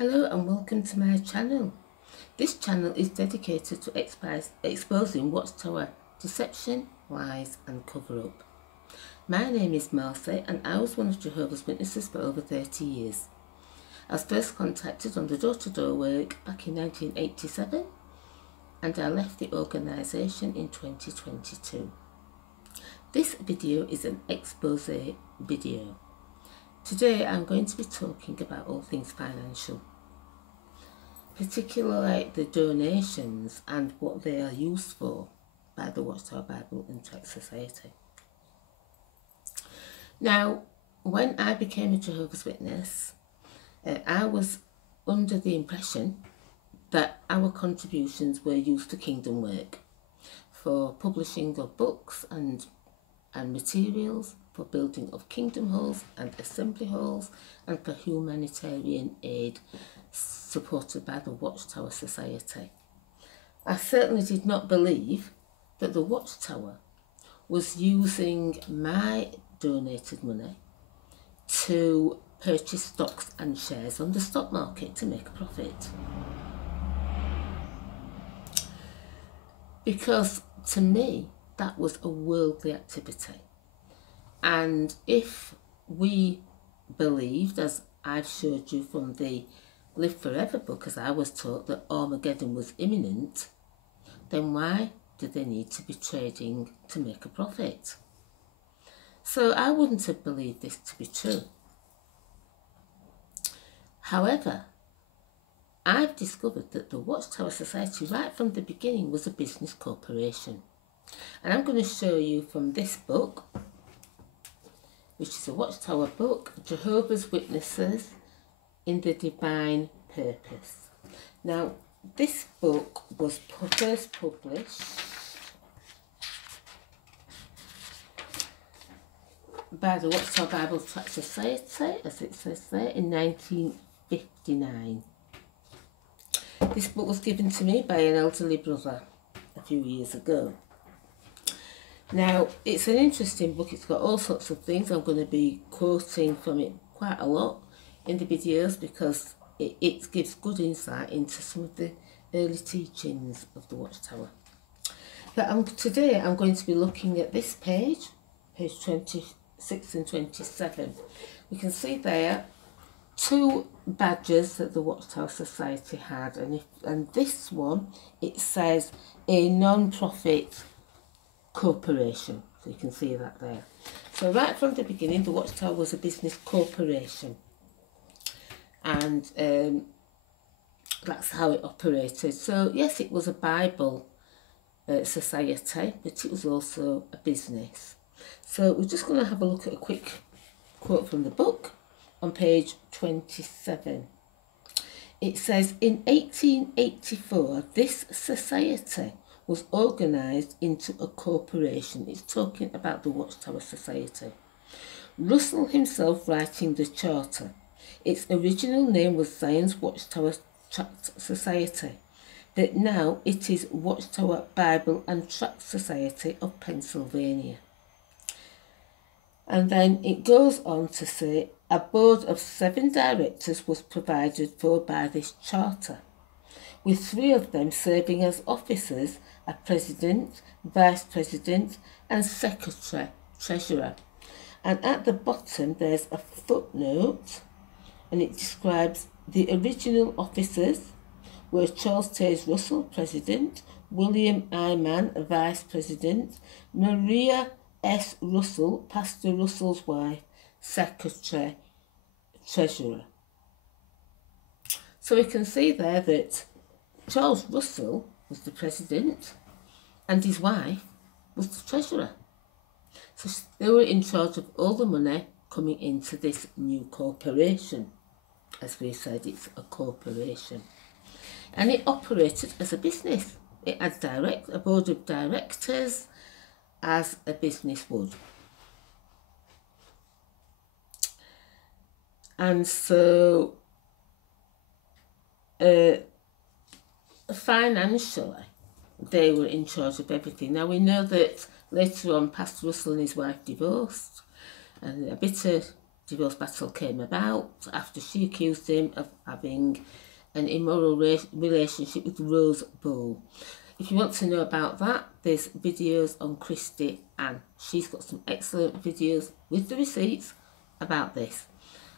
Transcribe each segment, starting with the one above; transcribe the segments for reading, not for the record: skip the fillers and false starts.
Hello and welcome to my channel. This channel is dedicated to exposing Watchtower deception, lies and cover-up. My name is Marcy and I was one of Jehovah's Witnesses for over 30 years. I was first contacted on the door-to-door work back in 1987 and I left the organisation in 2022. This video is an expose video. Today I'm going to be talking about all things financial, particularly the donations and what they are used for by the Watchtower Bible and Tract Society. Now, when I became a Jehovah's Witness, I was under the impression that our contributions were used for kingdom work, for publishing of books and materials, for building of kingdom halls and assembly halls, and for humanitarian aid supported by the Watchtower Society. I certainly did not believe that the Watchtower was using my donated money to purchase stocks and shares on the stock market to make a profit. Because to me, that was a worldly activity. And if we believed, as I've showed you from the Live Forever book, as I was taught, that Armageddon was imminent, then why did they need to be trading to make a profit? So I wouldn't have believed this to be true. However, I've discovered that the Watchtower Society right from the beginning was a business corporation. And I'm going to show you from this book, which is a Watchtower book, Jehovah's Witnesses in the Divine Purpose. Now, this book was first published by the Watchtower Bible Tract Society, as it says there, in 1959. This book was given to me by an elderly brother a few years ago. Now, it's an interesting book. It's got all sorts of things. I'm going to be quoting from it quite a lot in the videos because it gives good insight into some of the early teachings of the Watchtower. But today I'm going to be looking at this page 26 and 27. We can see there two badges that the Watchtower Society had, and this one, it says a non-profit corporation, so you can see that there. So right from the beginning, the Watchtower was a business corporation, and that's how it operated. So yes, it was a Bible society, but it was also a business. So we're just going to have a look at a quick quote from the book on page 27. It says, in 1884, this society was organised into a corporation. It's talking about the Watchtower Society. Russell himself writing the charter. Its original name was Zion's Watchtower Tract Society, but now it is Watchtower Bible and Tract Society of Pennsylvania. And then it goes on to say, a board of 7 directors was provided for by this charter, with 3 of them serving as officers, a president, vice president and secretary, treasurer. And at the bottom there's a footnote, and it describes the original officers were Charles Taze Russell, president, William I. Mann, vice president, Maria S. Russell, Pastor Russell's wife, secretary, treasurer. So we can see there that Charles Russell was the president and his wife was the treasurer. So they were in charge of all the money coming into this new corporation. As we said, it's a corporation. And it operated as a business. It had a board of directors as a business would. And so financially, they were in charge of everything. Now we know that later on Pastor Russell and his wife divorced, and a bitter divorce battle came about after she accused him of having an immoral relationship with Rose Bull. If you want to know about that, there's videos on Christy Ann. She's got some excellent videos with the receipts about this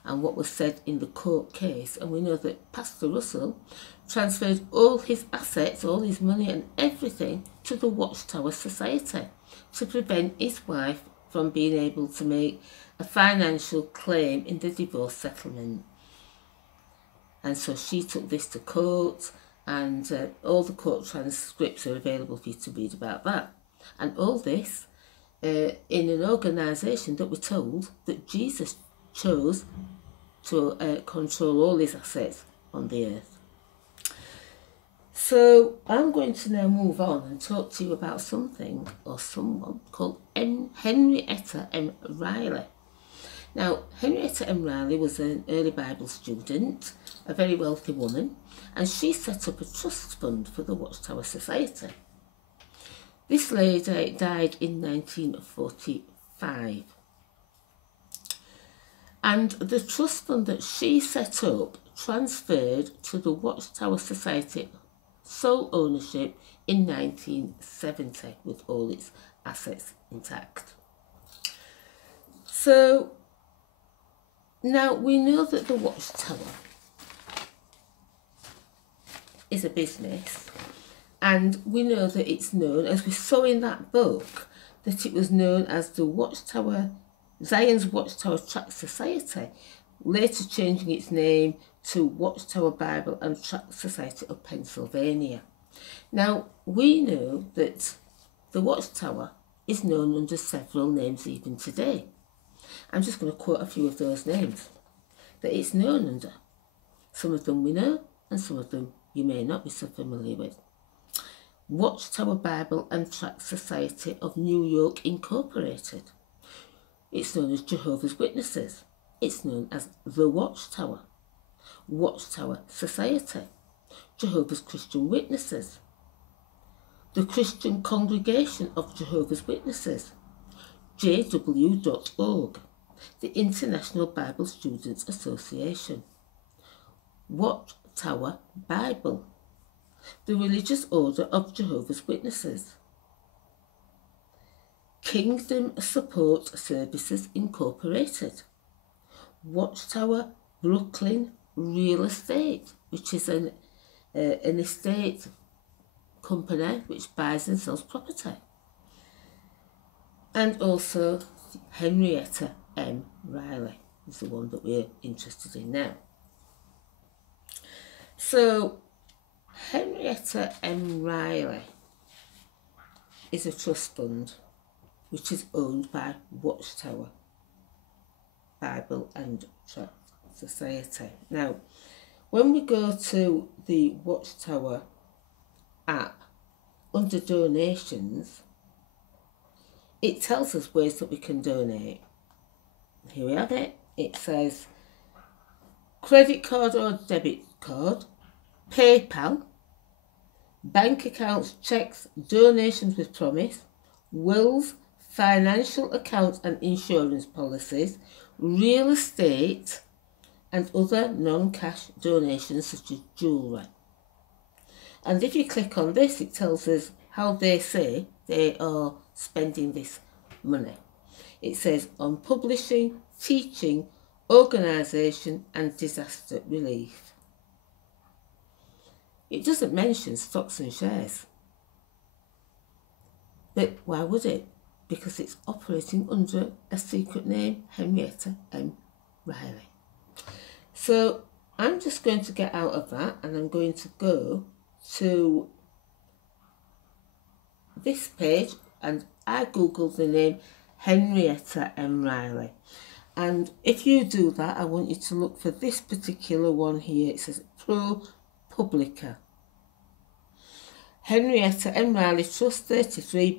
and what was said in the court case. And we know that Pastor Russell transferred all his assets, all his money and everything to the Watchtower Society to prevent his wife from being able to make a financial claim in the divorce settlement. And so she took this to court, and all the court transcripts are available for you to read about that. And all this in an organisation that we're told that Jesus chose to control all his assets on the earth. So I'm going to now move on and talk to you about something or someone called Henrietta M. Riley. Now, Henrietta M. Riley was an early Bible student, a very wealthy woman, and she set up a trust fund for the Watchtower Society. This lady died in 1945. And the trust fund that she set up transferred to the Watchtower Society sole ownership in 1970 with all its assets intact. So now we know that the Watchtower is a business, and we know that it's known, as we saw in that book, that it was known as the Watchtower, Zion's Watchtower Tract Society, later changing its name to Watchtower Bible and Tract Society of Pennsylvania. Now, we know that the Watchtower is known under several names even today. I'm just going to quote a few of those names that it's known under. Some of them we know, and some of them you may not be so familiar with. Watchtower Bible and Tract Society of New York Incorporated. It's known as Jehovah's Witnesses. It's known as the Watchtower. Watchtower Society. Jehovah's Christian Witnesses. The Christian Congregation of Jehovah's Witnesses. JW.org. The International Bible Students Association. Watchtower Bible. The Religious Order of Jehovah's Witnesses. Kingdom Support Services Incorporated. Watchtower Brooklyn Real Estate, which is an estate company which buys and sells property. And also Henrietta M. Riley is the one that we're interested in now. So Henrietta M. Riley is a trust fund which is owned by Watchtower Bible and Tract Society. Now, when we go to the Watchtower app, under donations, it tells us ways that we can donate. Here we have it. It says credit card or debit card, PayPal, bank accounts, cheques, donations with promise, wills, financial accounts and insurance policies, real estate and other non-cash donations such as jewellery. And if you click on this, it tells us how they say they are spending this money. It says on publishing, teaching, organisation and disaster relief. It doesn't mention stocks and shares. But why would it? Because it's operating under a secret name, Henrietta M. Riley. So I'm just going to get out of that and I'm going to go to this page, and I googled the name Henrietta M. Riley. And if you do that, I want you to look for this particular one here. It says ProPublica. Henrietta M. Riley Trust 33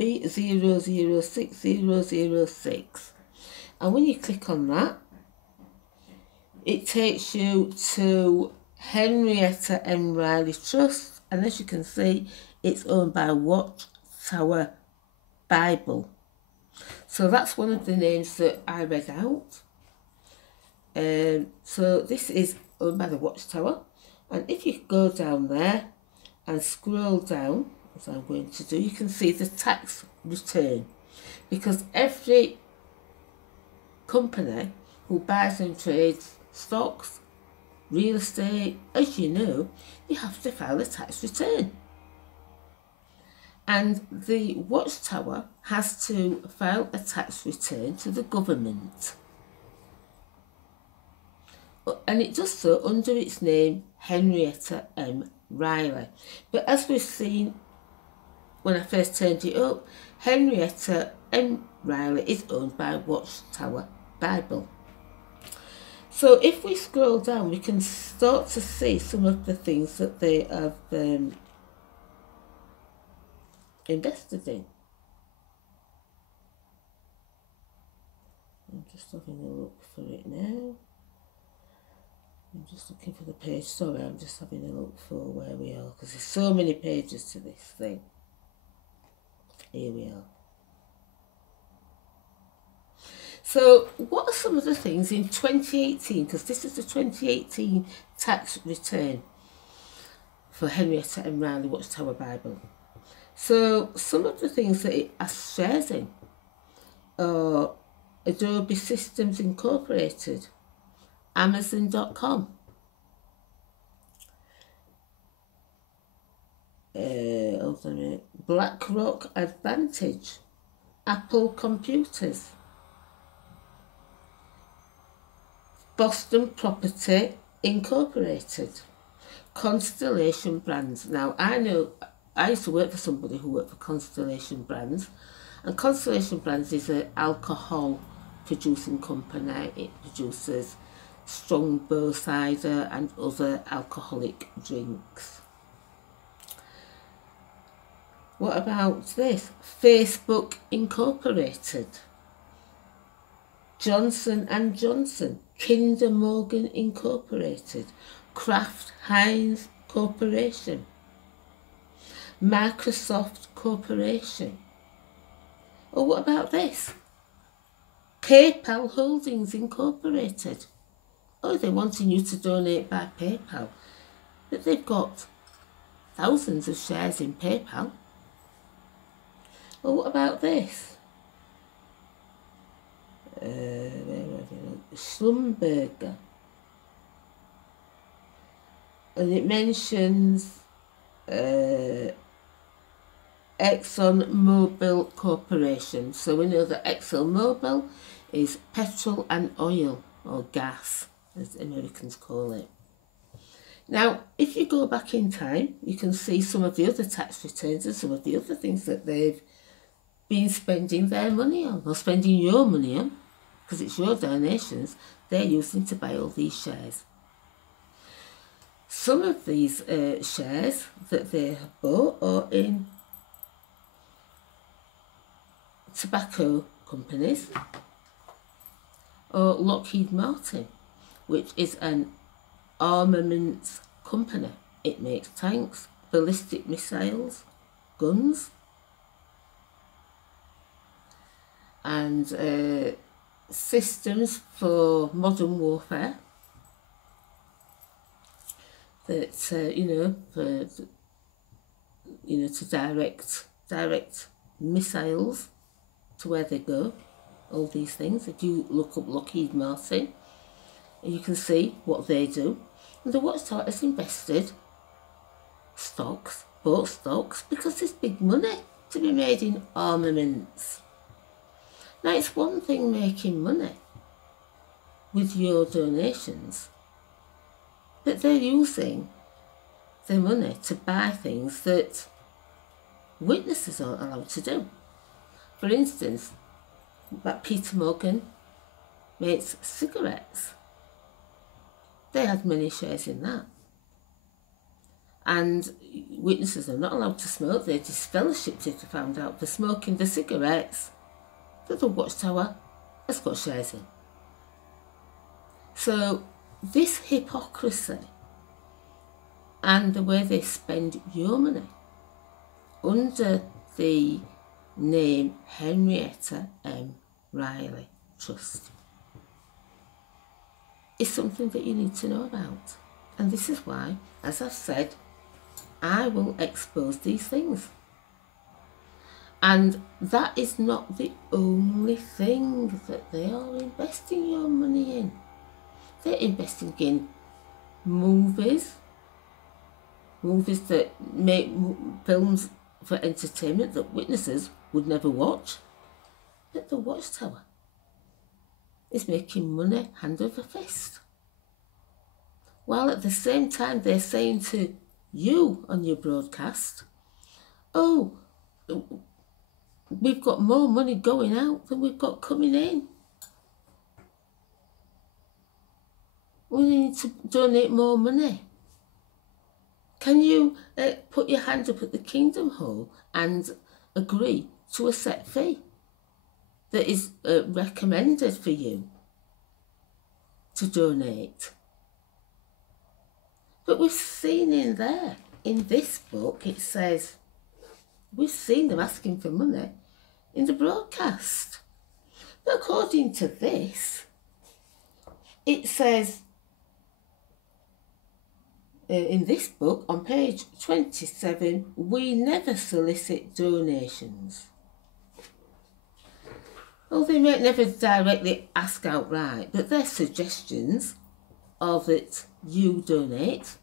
B006006. And when you click on that, it takes you to Henrietta M. Riley Trust, and as you can see, it's owned by Watchtower Bible. So that's one of the names that I read out. So this is owned by the Watchtower, and if you go down there and scroll down, as I'm going to do, you can see the tax return, because every company who buys and trades stocks, real estate, as you know, you have to file a tax return. And the Watchtower has to file a tax return to the government. And it does so under its name, Henrietta M. Riley. But as we've seen when I first turned it up, Henrietta M. Riley is owned by Watchtower Bible. So if we scroll down, we can start to see some of the things that they have invested in. I'm just having a look for it now. I'm just looking for the page. Sorry, I'm just having a look for where we are, because there's so many pages to this thing. Here we are. So what are some of the things in 2018, because this is the 2018 tax return for Henrietta M. Riley Watchtower Bible. So some of the things that it has shares in are Adobe Systems Incorporated, Amazon.com, BlackRock Advantage, Apple Computers, Boston Property Incorporated, Constellation Brands. Now I know I used to work for somebody who worked for Constellation Brands, and Constellation Brands is an alcohol producing company. It produces Strongbow cider and other alcoholic drinks. What about this? Facebook Incorporated, Johnson & Johnson, Kinder Morgan Incorporated, Kraft Heinz Corporation, Microsoft Corporation. Or what about this? PayPal Holdings Incorporated. Oh, they're wanting you to donate by PayPal. But they've got thousands of shares in PayPal. Or what about this? Schlumberger. And it mentions ExxonMobil Corporation. So we know that ExxonMobil is petrol and oil, or gas, as Americans call it. Now, if you go back in time, you can see some of the other tax returns and some of the other things that they've been spending their money on, or spending your money on, because it's your donations they're using to buy all these shares. Some of these shares that they have bought are in tobacco companies, or Lockheed Martin, which is an armaments company. It makes tanks, ballistic missiles, guns, and systems for modern warfare that to direct missiles to where they go. All these things. If you look up Lockheed Martin, you can see what they do. And the Watchtower has invested bought stocks, because there's big money to be made in armaments. Now, it's one thing making money with your donations, but they're using their money to buy things that witnesses aren't allowed to do. For instance, that Peter Morgan makes cigarettes. They had many shares in that. And witnesses are not allowed to smoke. They're disfellowshipped if they found out for smoking the cigarettes that the Watchtower has got shares in. So this hypocrisy and the way they spend your money under the name Henrietta M. Riley Trust. is something that you need to know about. And this is why, as I've said, I will expose these things. And that is not the only thing that they are investing your money in. They're investing in movies that make films for entertainment that witnesses would never watch. But the Watchtower is making money hand over fist. While at the same time they're saying to you on your broadcast, oh, we've got more money going out than we've got coming in. We need to donate more money. Can you put your hand up at the Kingdom Hall and agree to a set fee that is recommended for you to donate? But we've seen in there, in this book, it says, we've seen them asking for money in the broadcast. But according to this, it says, in this book, on page 27, we never solicit donations. Well, they might never directly ask outright, but their suggestions are that you donate.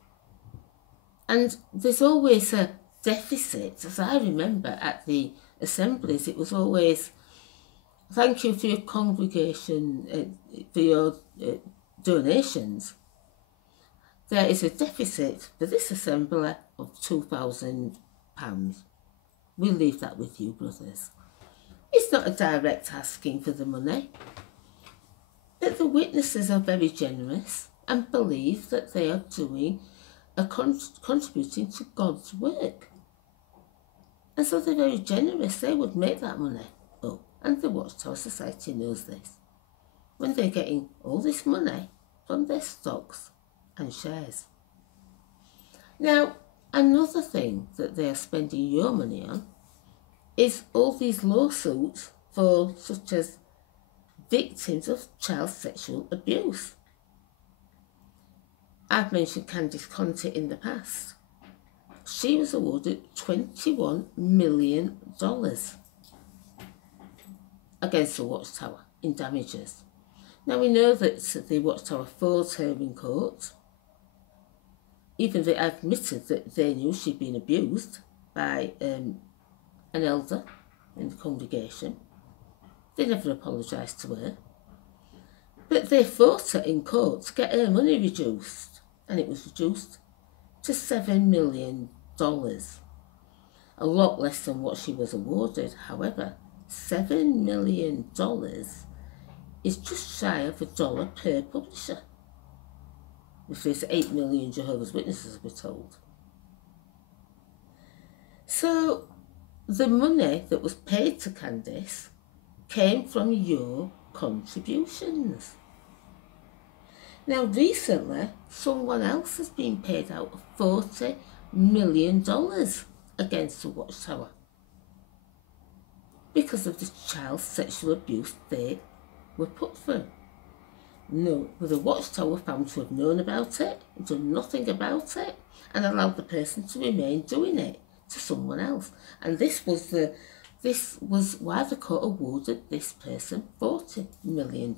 And there's always a deficit. As I remember at the assemblies, it was always, thank you for your congregation, for your donations. There is a deficit for this assembly of £2,000. We'll leave that with you, brothers. It's not a direct asking for the money, but the witnesses are very generous and believe that they are doing contributing to God's work. And so they're very generous. They would make that money up. And the Watchtower Society knows this. When they're getting all this money from their stocks and shares. Now, another thing that they are spending your money on is all these lawsuits for such as victims of child sexual abuse. I've mentioned Candice Conti in the past. She was awarded $21 million against the Watchtower in damages. Now we know that the Watchtower fought her in court. Even they admitted that they knew she'd been abused by an elder in the congregation. They never apologised to her. But they fought her in court to get her money reduced, and it was reduced to $7 million. A lot less than what she was awarded. However, $7 million is just shy of $1 per publisher. If there's 8 million Jehovah's Witnesses, we're told. So the money that was paid to Candice came from your contributions. Now recently, someone else has been paid out $40 million against the Watchtower because of the child sexual abuse they were put through. No, but the Watchtower found to have known about it, done nothing about it, and allowed the person to remain doing it to someone else. And this was why the court awarded this person $40 million.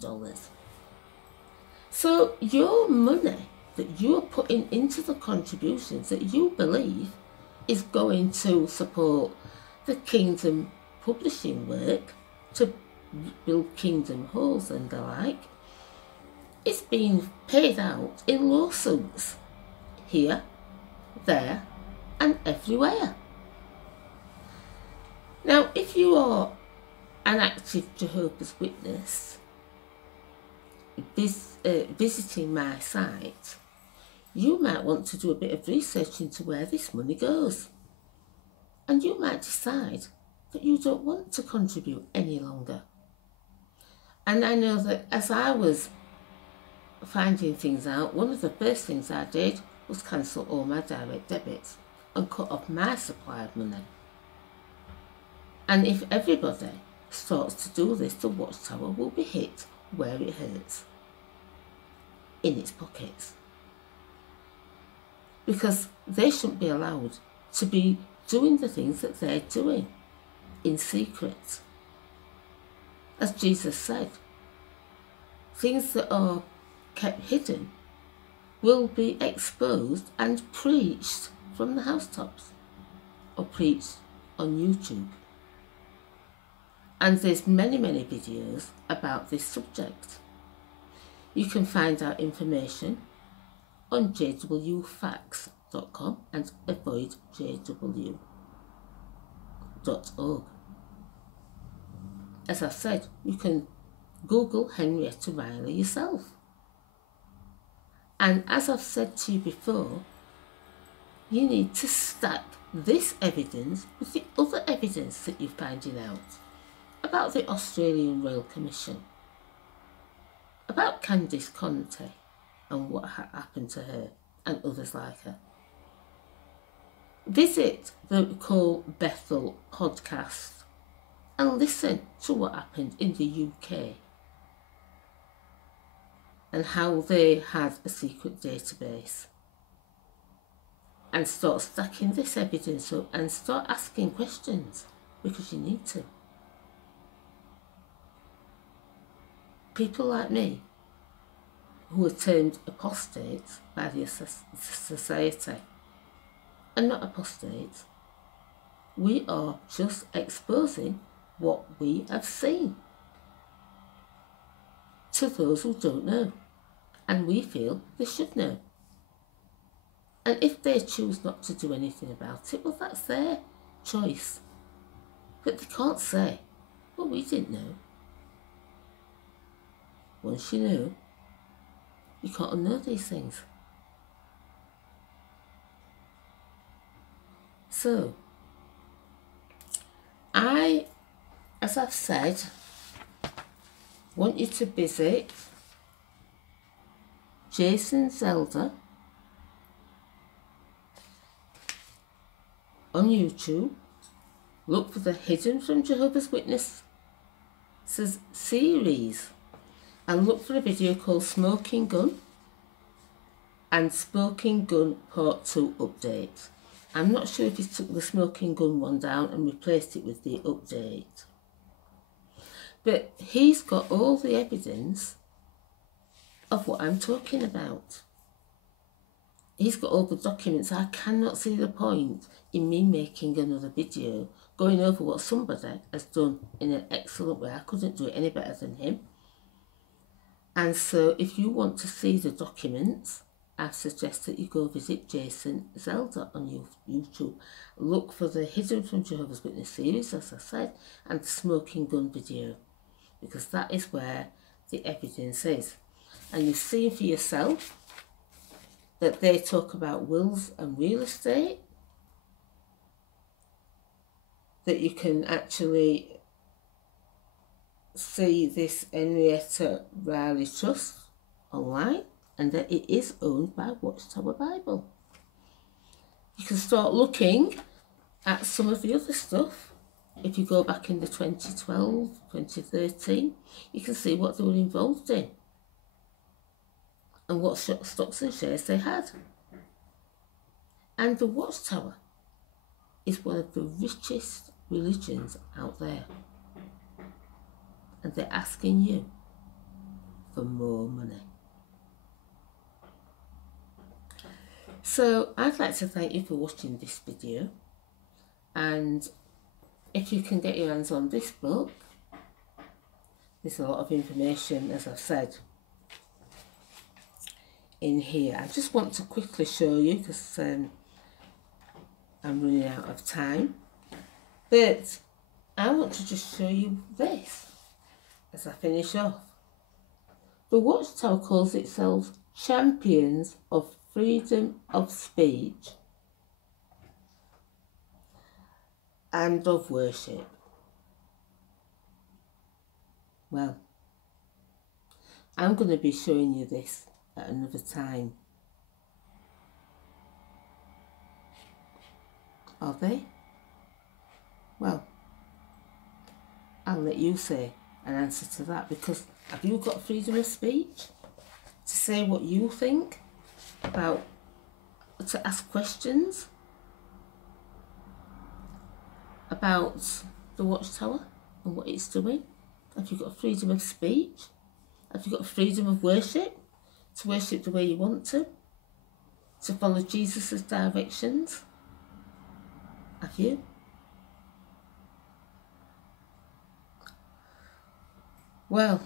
So your money that you're putting into the contributions that you believe is going to support the kingdom publishing work, to build kingdom halls and the like, it's being paid out in lawsuits here, there and everywhere. Now, if you are an active Jehovah's Witness visiting my site, you might want to do a bit of research into where this money goes. And you might decide that you don't want to contribute any longer. And I know that as I was finding things out, one of the first things I did was cancel all my direct debits and cut off my supply of money. And if everybody starts to do this, the Watchtower will be hit where it hurts. in its pockets, because they shouldn't be allowed to be doing the things that they're doing in secret. As Jesus said, things that are kept hidden will be exposed and preached from the housetops, or preached on YouTube. And there's many videos about this subject. You can find out information on jwfacts.com and avoidjw.org. As I've said, you can Google Henrietta Riley yourself. And as I've said to you before, you need to stack this evidence with the other evidence that you're finding out about the Australian Royal Commission, about Candice Conte and what happened to her and others like her. Visit the Call Bethel podcast and listen to what happened in the UK and how they had a secret database, and start stacking this evidence up and start asking questions, because you need to. People like me, who are termed apostates by the society, are not apostates. We are just exposing what we have seen to those who don't know, and we feel they should know. And if they choose not to do anything about it, well, that's their choice. But they can't say, well, we didn't know. Once you know, you can't unknow these things. So, as I've said, want you to visit Jason Zelda on YouTube. Look for the Hidden from Jehovah's Witnesses series, and look for a video called Smoking Gun and Smoking Gun Part 2 Update. I'm not sure if he took the Smoking Gun one down and replaced it with the update, but he's got all the evidence of what I'm talking about. He's got all the documents. I cannot see the point in me making another video going over what somebody has done in an excellent way. I couldn't do it any better than him. And so if you want to see the documents, I suggest that you go visit Jason Zelda on YouTube. Look for the Hidden from Jehovah's Witness series, as I said, and the Smoking Gun video, because that is where the evidence is. And you've seen for yourself that they talk about wills and real estate, that you can actually see this Henrietta Riley Trust online, and that it is owned by Watchtower Bible. You can start looking at some of the other stuff. If you go back in the 2012, 2013, you can see what they were involved in and what stocks and shares they had. And the Watchtower is one of the richest religions out there. And they're asking you for more money. So I'd like to thank you for watching this video, and if you can get your hands on this book, there's a lot of information, as I've said, in here. I just want to quickly show you, because I'm running out of time, but I want to just show you this as I finish off. The Watchtower calls itself Champions of Freedom of Speech and of Worship. Well, I'm going to be showing you this at another time. Are they? Well, I'll let you say an answer to that, because have you got freedom of speech? to say what you think about, to ask questions about the Watchtower and what it's doing. Have you got freedom of speech? Have you got freedom of worship? To worship the way you want to follow Jesus' directions? Have you? Well,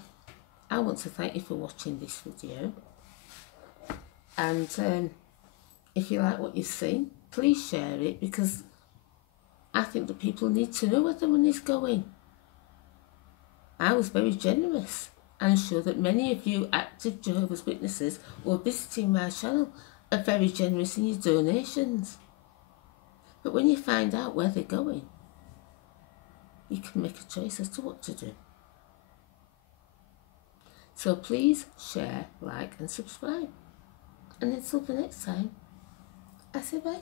I want to thank you for watching this video, and if you like what you've seen, please share it, because I think that people need to know where the money's going. I was very generous. I'm sure that many of you active Jehovah's Witnesses who are visiting my channel are very generous in your donations. But when you find out where they're going, you can make a choice as to what to do. So please share, like and subscribe. And until the next time, I say bye.